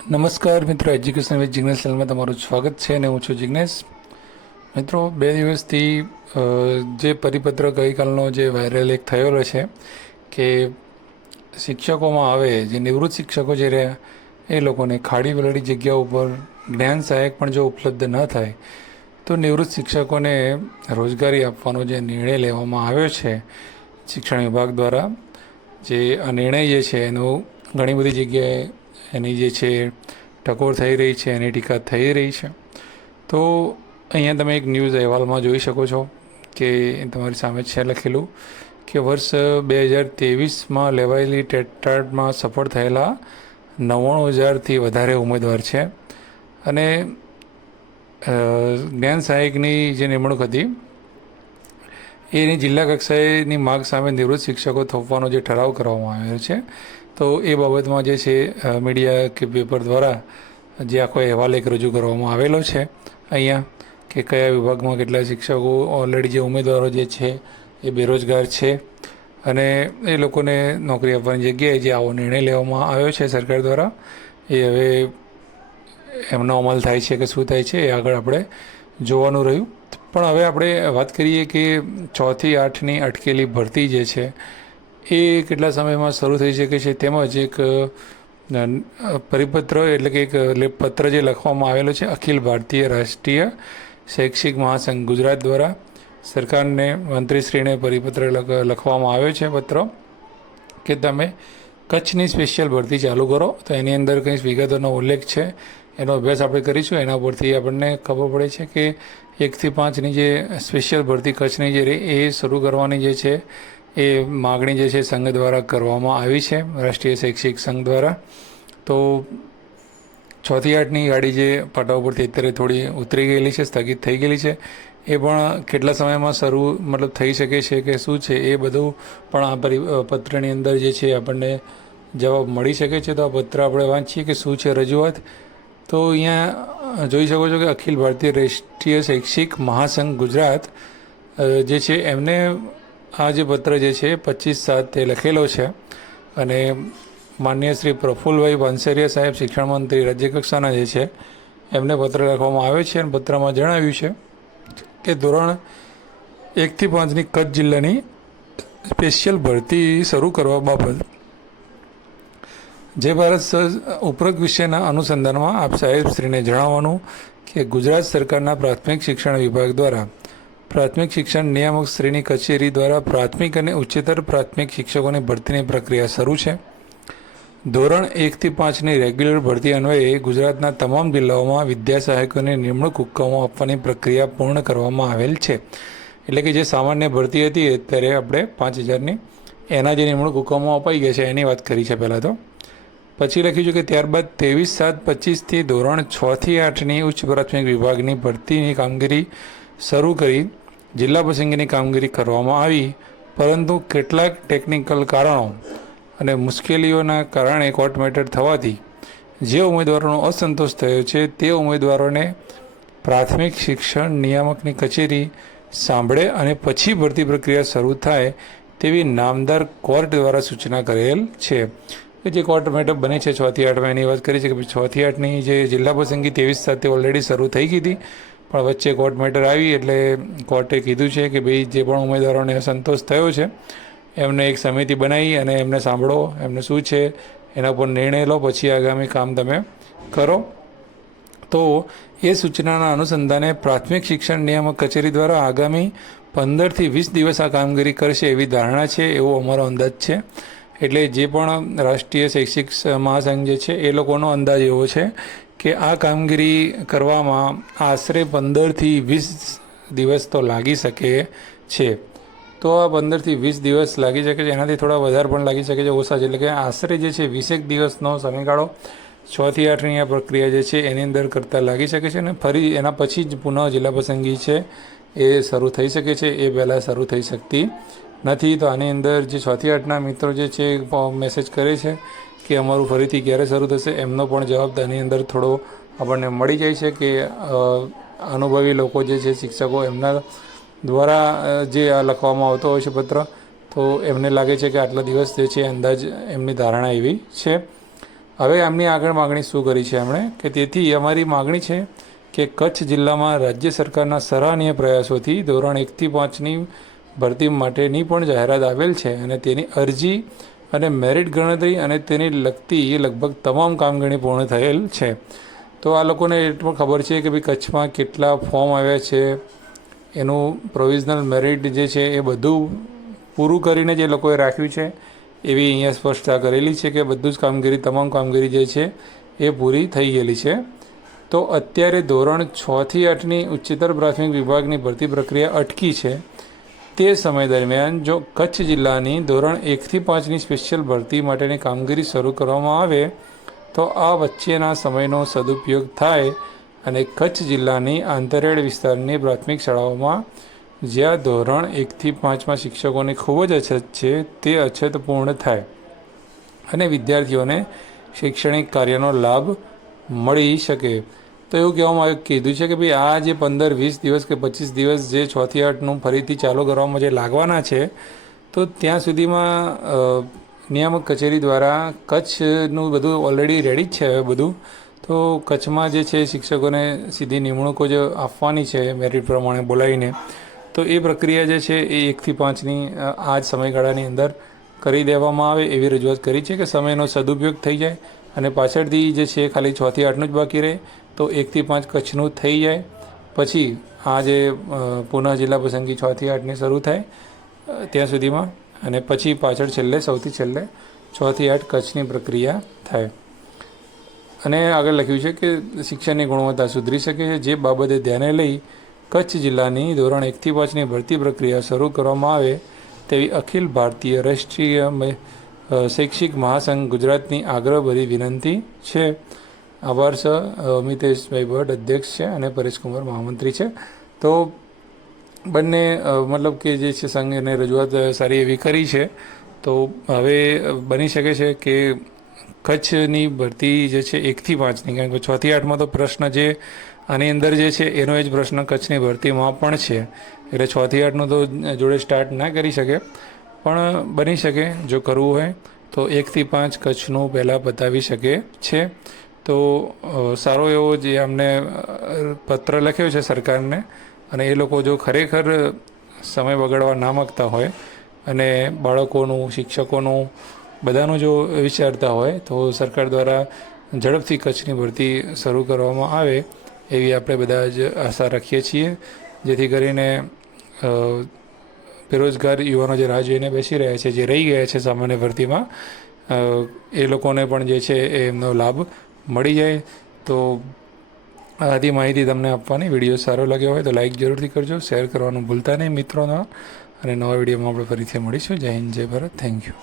નમસ્કાર મિત્રો, education with Jignesh ચેનલમાં તમારું સ્વાગત છે અને હું છું જિગ્નેશ. મિત્રો, 2 દિવસથી જે પરિપત્ર ગઈકાલનો જે વાયરલ એક થયેલો છે કે શિક્ષકોમાં આવે જે નિવૃત્ત શિક્ષકો જે રહ્યા એ લોકોને ખાડી વલડી જગ્યા ઉપર જ્ઞાન સહાયક પણ જો ઉપલબ્ધ ન થાય તો નિવૃત્ત શિક્ષકોને રોજગારી આપવાનો જે નિર્ણય લેવામાં આવ્યો છે શિક્ષણ વિભાગ દ્વારા, જે આ નિર્ણય જે છે એનું ઘણી બધી જગ્યાએ એની જે છે ટકોર થઈ રહી છે, એની ટીકા થઈ રહી છે. તો અહીંયા તમે એક ન્યૂઝ અહેવાલમાં જોઈ શકો છો કે તમારી સામે છે લખેલું કે વર્ષ 2023માં લેવાયેલી ટેટટાટમાં સફળ થયેલા 99,000થી વધારે ઉમેદવાર છે અને જ્ઞાન સહાયકની જે નિમણૂક હતી એની જિલ્લા કક્ષાએની માગ સામે નિવૃત્ત શિક્ષકો થોપવાનો જે ઠરાવ કરવામાં આવ્યો છે. તો એ બાબતમાં જે છે મીડિયા કે પેપર દ્વારા જે આખો અહેવાલ એક રજૂ કરવામાં આવેલો છે અહીંયા કે કયા વિભાગમાં કેટલા શિક્ષકો ઓલરેડી જે ઉમેદવારો જે છે એ બેરોજગાર છે અને એ લોકોને નોકરી આપવાની જગ્યાએ જે આવો નિર્ણય લેવામાં આવ્યો છે સરકાર દ્વારા, એ હવે એમનો અમલ થાય છે કે શું થાય છે એ આગળ આપણે જોવાનું રહ્યું. પણ હવે આપણે વાત કરીએ કે 6 થી 8ની અટકેલી ભરતી જે છે એ કેટલા સમયમાં શરૂ થઈ શકે છે, તેમજ એક પરિપત્ર એટલે કે એક પત્ર જે લખવામાં આવેલો છે અખિલ ભારતીય રાષ્ટ્રીય શૈક્ષિક મહાસંઘ ગુજરાત દ્વારા સરકારને મંત્રીશ્રીને પરિપત્ર લખવામાં આવ્યો છે પત્ર કે તમે કચ્છની સ્પેશિયલ ભરતી ચાલુ કરો. તો એની અંદર કંઈ વિગતોનો ઉલ્લેખ છે, એનો અભ્યાસ આપણે કરીશું. એના પરથી આપણને ખબર પડે છે કે 1 થી 5ની જે સ્પેશિયલ ભરતી કચ્છની જે એ શરૂ કરવાની જે છે એ માગણી જે છે સંઘ દ્વારા કરવામાં આવી છે, રાષ્ટ્રીય શૈક્ષિક સંઘ દ્વારા. તો 6 થી 8ની ગાડી જે પાટા ઉપરથી અત્યારે થોડી ઉતરી ગયેલી છે, સ્થગિત થઈ ગયેલી છે, એ પણ કેટલા સમયમાં શરૂ થઈ શકે છે કે શું છે એ બધું પણ આ પત્રની અંદર જે છે આપણને જવાબ મળી શકે છે. તો આ પત્ર આપણે વાંચીએ કે શું છે રજૂઆત. તો અહીંયા જોઈ શકો છો કે અખિલ ભારતીય રાષ્ટ્રીય શૈક્ષિક મહાસંઘ ગુજરાત જે છે એમને આ જે પત્ર જે છે 25/7 તે લખેલો છે અને માનનીય શ્રી પ્રફુલ્લભાઈ પાનસેરિયા સાહેબ શિક્ષણ મંત્રી રાજ્ય કક્ષાના જે છે એમને પત્ર લખવામાં આવ્યો છે અને પત્રમાં જણાવ્યું છે કે ધોરણ 1 થી 5ની કચ્છ જિલ્લાની સ્પેશિયલ ભરતી શરૂ કરવા બાબત જે ભારત ઉપરોક્ત વિષયના અનુસંધાનમાં આપ સાહેબશ્રીને જણાવવાનું કે ગુજરાત સરકારના પ્રાથમિક શિક્ષણ વિભાગ દ્વારા પ્રાથમિક શિક્ષણ નિયામક શ્રીની કચેરી દ્વારા પ્રાથમિક અને ઉચ્ચતર પ્રાથમિક શિક્ષકોની ભરતીની પ્રક્રિયા શરૂ છે. ધોરણ 1 થી 5ની રેગ્યુલર ભરતી અન્વયે ગુજરાતના તમામ જિલ્લાઓમાં વિદ્યા સહાયકોની નિમણૂક હુકમો આપવાની પ્રક્રિયા પૂર્ણ કરવામાં આવેલ છે. એટલે કે જે સામાન્ય ભરતી હતી અત્યારે આપણે 5,000ની, એના જે નિમણૂક હુકમો અપાઈ ગયા છે એની વાત કરી છે પહેલાં. તો પછી લખ્યું છે કે ત્યારબાદ 23/7/25થી ધોરણ 6 થી 8ની ઉચ્ચ પ્રાથમિક વિભાગની ભરતીની કામગીરી શરૂ કરી જિલ્લા પસંદગીની કામગીરી કરવામાં આવી, પરંતુ કેટલાક ટેકનિકલ કારણો અને મુશ્કેલીઓના કારણે કોર્ટ મેટર થવાથી જે ઉમેદવારોનો અસંતોષ થયો છે તે ઉમેદવારોને પ્રાથમિક શિક્ષણ નિયામકની કચેરી સાંભળે અને પછી ભરતી પ્રક્રિયા શરૂ થાય તેવી નામદાર કોર્ટ દ્વારા સૂચના કરેલ છે. જે કોર્ટ મેટર બને છે 6 થી 8માં એની વાત કરી છે કે 6 થી 8ની જે જિલ્લા પસંદગી 23/7 ઓલરેડી શરૂ થઈ ગઈ હતી, પણ વચ્ચે કોર્ટ મેટર આવી એટલે કોર્ટે કીધું છે કે ભાઈ જે પણ ઉમેદવારોને અસંતોષ થયો છે એમને એક સમિતિ બનાવી અને એમને સાંભળો, એમને શું છે એના પર નિર્ણય લો, પછી આગામી કામ તમે કરો. તો એ સૂચનાના અનુસંધાને પ્રાથમિક શિક્ષણ નિયામક કચેરી દ્વારા આગામી 15 થી 20 દિવસ આ કામગીરી કરશે એવી ધારણા છે, એવો અમારો અંદાજ છે. એટલે જે પણ રાષ્ટ્રીય શૈક્ષિક મહાસંઘ જે છે એ લોકોનો અંદાજ એવો છે કે આ કામગીરી કરવામાં આશરે 15 થી 20 દિવસ તો લાગી શકે છે. તો આ 15 થી 20 દિવસ લાગી શકે છે, એનાથી થોડા વધારે પણ લાગી શકે છે, ઓછા છે. એટલે કે આશરે જે છે 20 દિવસનો સમયગાળો 6 થી 8ની આ પ્રક્રિયા જે છે એની અંદર કરતાં લાગી શકે છે અને ફરી એના પછી જ પુનઃ જિલ્લા પસંદગી છે એ શરૂ થઈ શકે છે, એ પહેલાં શરૂ થઈ શકતી નથી. તો આની અંદર જે 6 થી 8ના મિત્રો જે છે મેસેજ કરે છે કે અમારું ફરીથી ક્યારે શરૂ થશે, એમનો પણ જવાબ આની અંદર થોડો આપણને મળી જાય છે કે અનુભવી લોકો જે છે શિક્ષકો એમના દ્વારા જે આ લખવામાં આવતો હોય છે પત્ર, તો એમને લાગે છે કે આટલા દિવસ જે છે અંદાજ એમની ધારણા એવી છે. હવે આમની આગળ માગણી શું કરી છે એમણે કે તેથી અમારી માગણી છે કે કચ્છ જિલ્લામાં રાજ્ય સરકારના સરાહનીય પ્રયાસોથી ધોરણ 1થી 5ની ભરતી માટેની પણ જાહેરાત આવેલ છે અને તેની અરજી અને મેરિટ ગણતરી અને તેને લગતી લગભગ તમામ કામગીરી પૂર્ણ થયેલ છે. તો આ લોકોને એટલું ખબર છે કે ભાઈ કચ્છમાં કેટલા ફોર્મ આવ્યા છે, એનું પ્રોવિઝનલ મેરિટ જે છે એ બધું પૂરું કરીને જે લોકોએ રાખ્યું છે એવી અહીંયા સ્પષ્ટતા કરેલી છે કે બધું જ કામગીરી તમામ કામગીરી જે છે એ પૂરી થઈ ગયેલી છે. તો અત્યારે ધોરણ 6થી 8ની ઉચ્ચતર પ્રાથમિક વિભાગની ભરતી પ્રક્રિયા અટકી છે. તે સમય દરમિયાન જો કચ્છ જિલ્લાની ધોરણ 1થી 5ની સ્પેશિયલ ભરતી માટેની કામગીરી શરૂ કરવામાં આવે તો આ વચ્ચેના સમયનો સદુપયોગ થાય અને કચ્છ જિલ્લાની આંતરિયાળ વિસ્તારની પ્રાથમિક શાળાઓમાં જ્યાં ધોરણ 1થી 5માં શિક્ષકોની ખૂબ જ અછત છે તે અછત પૂર્ણ થાય અને વિદ્યાર્થીઓને શૈક્ષણિક કાર્યનો લાભ મળી શકે. તો એવું કહેવામાં કીધું છે કે ભાઈ આ જે 15-20 દિવસ કે 25 દિવસ જે 6થી 8નું ફરીથી ચાલુ કરવામાં જે લાગવાના છે તો ત્યાં સુધીમાં નિયામક કચેરી દ્વારા કચ્છનું બધું ઓલરેડી રેડી જ છે હવે બધું. તો કચ્છમાં જે છે શિક્ષકોને સીધી નિમણૂકો જે આપવાની છે મેરિટ પ્રમાણે બોલાવીને, તો એ પ્રક્રિયા જે છે એ 1થી 5ની આ જ સમયગાળાની અંદર કરી દેવામાં આવે એવી રજૂઆત કરી છે કે સમયનો સદુપયોગ થઈ જાય અને પાછળથી જે છે ખાલી 6થી 8નું જ બાકી રહે તો 1થી 5 કચ્છનું થઈ જાય. પછી આ જે પુનઃ જિલ્લા પસંદગી 6થી 8ની શરૂ થાય ત્યાં સુધીમાં અને પછી પાછળ સૌથી છેલ્લે 6થી 8 કચ્છની પ્રક્રિયા થાય. અને આગળ લખ્યું છે કે શિક્ષણની ગુણવત્તા સુધરી શકે છે, જે બાબતે ધ્યાને લઈ કચ્છ જિલ્લાની ધોરણ 1થી 5ની ભરતી પ્રક્રિયા શરૂ કરવામાં આવે તેવી અખિલ ભારતીય રાષ્ટ્રીય શૈક્ષિક મહાસંઘ ગુજરાતની આગ્રહભરી વિનંતી છે. આભાર સર. મિતેશભાઈ ભટ્ટ અધ્યક્ષ છે અને પરેશકુમાર મહામંત્રી છે. તો બંને મતલબ કે જે છે સંઘને રજૂઆત સારી એવી કરી છે. તો હવે બની શકે છે કે કચ્છની ભરતી જે છે 1થી 5ની, કારણ કે 6થી 8માં તો પ્રશ્ન જે આની અંદર જે છે એનો જ પ્રશ્ન કચ્છની ભરતીમાં પણ છે, એટલે 6થી 8નું તો જોડે સ્ટાર્ટ ના કરી શકે, પણ બની શકે જો કરવું હોય તો 1થી 5 કચ્છનું પહેલાં પતાવી શકે છે. તો સારો એવો જે અમને પત્ર લખ્યો છે સરકારને, અને એ લોકો જો ખરેખર સમય બગાડવા ના માગતા હોય અને બાળકોનું, શિક્ષકોનું, બધાનું જો વિચારતા હોય તો સરકાર દ્વારા ઝડપથી કચ્છની ભરતી શરૂ કરવામાં આવે એવી આપણે બધા જ આશા રાખીએ છીએ, જેથી કરીને બેરોજગાર યુવાનો જે રાહ જોઈને બેસી રહ્યા છે, જે રહી ગયા છે સામાન્ય ભરતીમાં, એ લોકોને પણ જે છે એમનો લાભ મળી જાય. તો આ બધી માહિતી તમને આપવાની. વિડીયો સારો લાગ્યો હોય તો લાઇક જરૂરથી કરજો, શેર કરવાનું ભૂલતા નહીં મિત્રોના, અને નવા વિડીયોમાં આપણે ફરીથી મળીશું. જય હિન્દ, જય ભારત. Thank you.